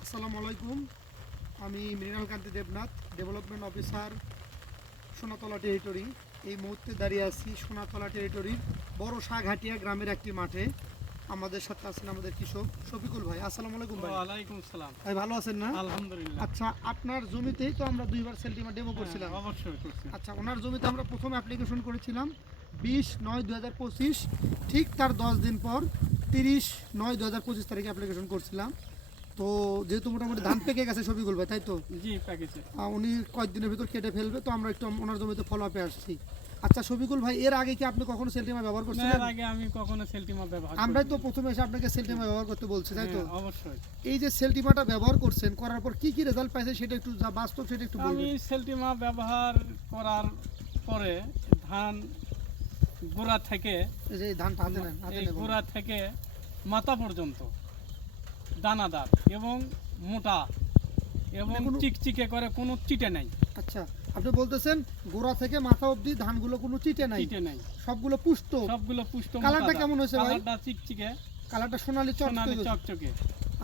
আসসালামু আলাইকুম, আমি Mrinal Kanti Debnath, development officer, Sonatala territory. এই মুহূর্তে দাঁড়িয়ে আছি সোনাতলা টেরিটরির বড় শাহঘাটিয়া গ্রামের একটি মাঠে। আমাদের সাথে আছেন আমাদের কৃষক শফিকুল ভাই। আসসালামু আলাইকুম ভাই। ওয়ালাইকুম আসসালাম। ভাই ভালো আছেন না? আলহামদুলিল্লাহ। আচ্ছা, আপনার জমিতেই তো আমরা দুইবার সেলটিমা ডেমো করছিলাম। অবশ্যই করছি। আচ্ছা, ওনার জমিতে আমরা প্রথম অ্যাপ্লিকেশন করেছিলাম 20/9/2025, ঠিক তার 10 দিন পর 30/9/2025 তারিখে অ্যাপ্লিকেশন করছিলাম। তো যেহেতু মোটামুটি ধান পেকে গেছে শফিকুল ভাই, তাই তো? জি, প্যাকেজে। উনি কয়েকদিনের ভিতর কেটে ফেলবে, তো আমরা একটু ওনার জমিতে ফলো আপে আসছি। আচ্ছা শফিকুল ভাই, এর আগে কি আপনি কখনো সেলটিমা ব্যবহার করছিলেন? এর আগে আমি কখনো সেলটিমা ব্যবহার করিনি। আমরাই তো প্রথমে এসে আপনাকে সেলটিমা ব্যবহার করতে বলছি, তাই তো? অবশ্যই। এই যে সেলটিমাটা ব্যবহার করছেন, করার পর কি কি রেজাল্ট পাইছে সেটা একটু যা বাস্তব সেটা একটু আমি বলবেন। সেলটিমা ব্যবহার করার পরে ধান গোড়া থেকে এই যে এই ধানটা হাতে নেন, হাতে এই নেবেন। গোড়া থেকে মাথা পর্যন্ত দানাদার এবং মোটা এবং কোনো- চিকচিকে করে, কোনো চিটে নাই। আচ্ছা, আপনি বলতেছেন গোড়া থেকে মাথা অবধি ধানগুলো কোনো চিটে নাই, চিটে নাই, সবগুলো পুষ্ট। সবগুলো পুষ্ট। কালারটা কেমন হয়েছে ভাই? কালারটা চিকচিকে, কালারটা সোনালী সোনালী চকচকে। চকচকে।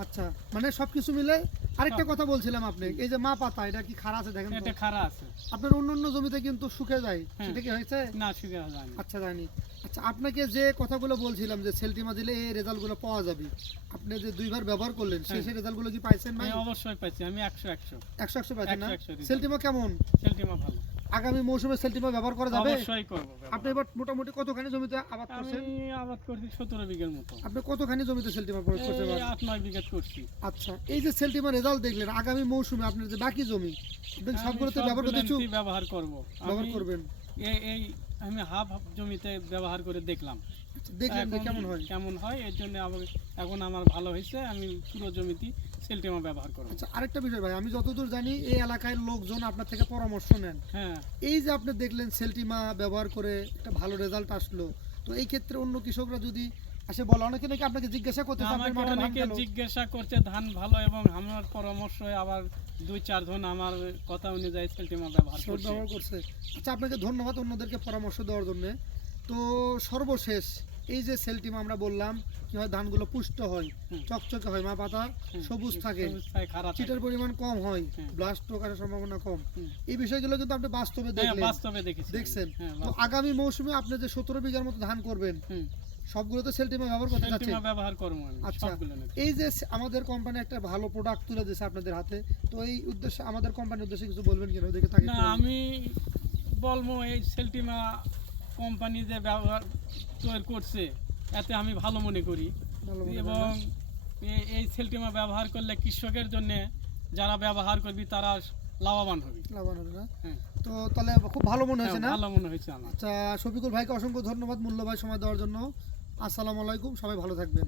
আচ্ছা, মানে সবকিছু মিলে। আরেকটা কথা বলছিলাম আপনি, এই যে মা পাতা, এটা কি খাড়া আছে দেখেন তো? এটা খাড়া আছে। আপনার অন্য জমিতে কিন্তু শুকে যায়, হ্যাঁ। সেটা কি হয়েছে? না, শুকিয়ে যায়নি। আচ্ছা, জানি। আচ্ছা, আপনাকে যে কথাগুলো বলছিলাম যে সেলটিমা দিলে এই রেজাল্টগুলো পাওয়া যাবে, আপনি যে দুইবার ব্যবহার করলেন সেই হ্যাঁ। রেজাল্টগুলো কি পাইছেন ভাই? আমি অবশ্যই পাইছি। আমি 100 100 পাইছেন না? 100 দিছি। সেলটিমা কেমন? সেলটিমা ভালো। আগামী মৌসুমে সেলটিমা ব্যবহার করা যাবে? অবশ্যই করব। আপনি এবার মোটামুটি কতখানি জমিতে আবাদ আমি করছেন? আবাদ করছি 17 বিঘার মতো। আপনি কতখানি জমিতে সেলটিমা প্রয়োগ করতে এই পারেন? 8-9 বিঘা করছি। আচ্ছা, এই যে সেলটিমা রেজাল্ট দেখলেন, আগামী মৌসুমে আপনার যে বাকি জমি, আপনি আমি সবগুলোতে ব্যবহার করতে সবগুলো ইচ্ছুক? ব্যবহার করব। ব্যবহার আমি করবেন? এই আমি হাফ জমিতে ব্যবহার করে দেখলাম। আচ্ছা, দেখলেন যে এখন কেমন হয়? কেমন হয়, এর জন্য এখন আমার ভালো হয়েছে। আমি পুরো জমিতে সেলটিমা ব্যবহার করব। আচ্ছা, আরেকটা বিষয় ভাই, আমি যতদূর জানি এই এলাকায় লোকজন আপনার থেকে পরামর্শ নেন। হ্যাঁ, এই যে আপনি দেখলেন সেলটিমা ব্যবহার করে একটা ভালো রেজাল্ট আসলো, তো এই ক্ষেত্রে অন্য কৃষকরা যদি আসে বলে, অনেকে নাকি আপনাকে জিজ্ঞাসা করতে আমাকে অনেকে জিজ্ঞাসা করছে ধান ভালো, এবং আমার পরামর্শ আবার 2-4 জন আমার কথা অনুযায়ী সেলটিমা ব্যবহার করছে। আচ্ছা, আপনাকে ধন্যবাদ অন্যদেরকে পরামর্শ দেওয়ার জন্য। তো সর্বশেষ, এই যে সেলটিমা আমরা বললাম কি হয়, ধানগুলো পুষ্ট হয়, হুম। চকচকে হয়, মা পাতা সবুজ থাকে, খারাপ চিটার পরিমাণ কম হয়, হুম। ব্লাস্ট প্রকারের সম্ভাবনা কম। হুম। এই বিষয়গুলো কিন্তু আপনি বাস্তবে দেখলেন, বাস্তবে দেখেছি। দেখছেন। হ্যাঁ, তো আগামী মৌসুমে আপনি যে 17 বিঘার মতো ধান করবেন, হুম। সবগুলো তো সেলটিমা ব্যবহার করতে যাচ্ছেন। সেলটিমা ব্যবহার করব আমি আচ্ছা, সবগুলো না। এই যে আমাদের কোম্পানি একটা ভালো প্রোডাক্ট তুলে দিয়েছে আপনাদের হাতে, তো এই উদ্দেশ্যে আমাদের কোম্পানির উদ্দেশ্যে কিছু বলবেন কিনা? ওদিকে তাকিয়ে না, একটু বলুন। আমি বলবো এই সেলটিমা কোম্পানি যে ব্যবহার তৈরি করছে, এতে আমি ভালো মনে করি। ভালো মনে এবং করেন এই সেলটিমা ব্যবহার করলে কৃষকের জন্য, যারা ব্যবহার করবি তারা লাভবান হবে। না? লাভবান হবে না? হ্যাঁ, তো তাহলে খুব ভালো মনে হয়েছে না? ভালো মনে হয়েছে আমার। আচ্ছা, শফিকুল ভাইকে অসংখ্য ধন্যবাদ মূল্যবান সময় দেওয়ার জন্য। আসসালামু আলাইকুম, সবাই ভালো থাকবেন।